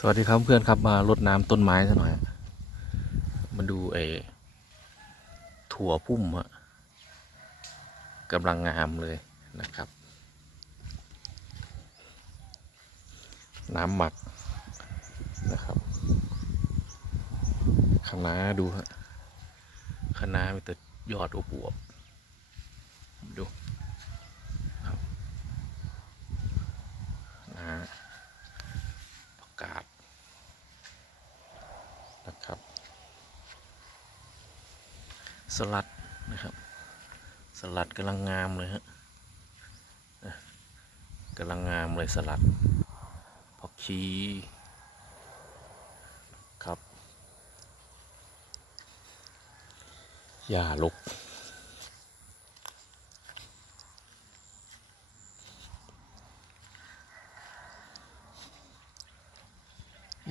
สวัสดีครับเพื่อนครับมารดน้ำต้นไม้ซะหน่อย มาดูไอ้ถั่วพุ่มอะกำลังงามเลยนะครับ น้ำหมักนะครับคะน้าดูฮะคะน้ามีแต่ยอดอวบๆดูครับคะน้าผักกาดนะครับ สลัดนะครับ สลัดกำลังงามเลยฮะกำลังงามเลยสลัดผักชีครับหญ้าลก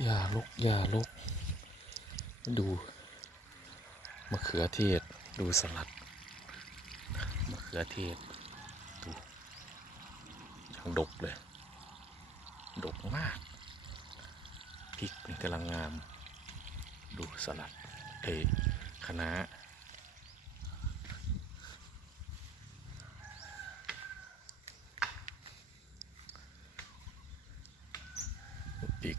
อย่าลุกอย่าลุกดู มะเขือเทศดูสลัดมะเขือเทศดูยังดกเลย ดกมากพริกนี่กำลังงาม ดูสลัดเอยคะน้าพริก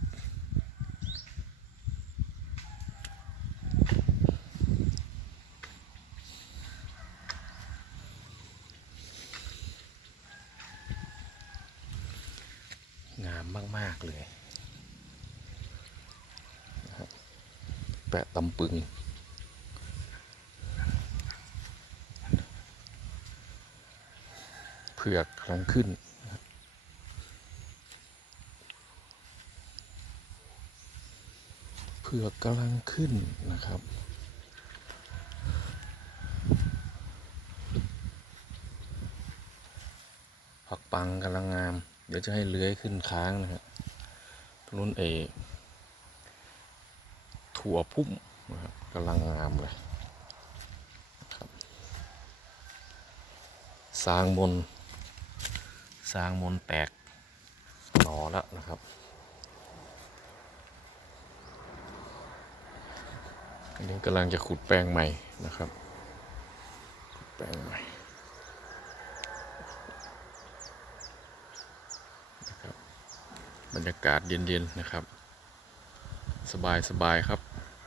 งามมาก ๆ เลยแปะตำปึง เผือกกำลังขึ้นเผือกกำลังขึ้นนะครับผักปังกำลังงาม เดี๋ยวจะให้เลื้อยขึ้นค้างนะครับรงนู้นเอถั่วพุ่มนะครับกำลังงามเลยครับสร้างมนสร้างมนแตกหนอแล้วนะครับอันนี้กำลังจะขุดแปลงใหม่นะครับขุดแปลงใหม่ บรรยากาศเย็นๆนะครับ สบายๆครับ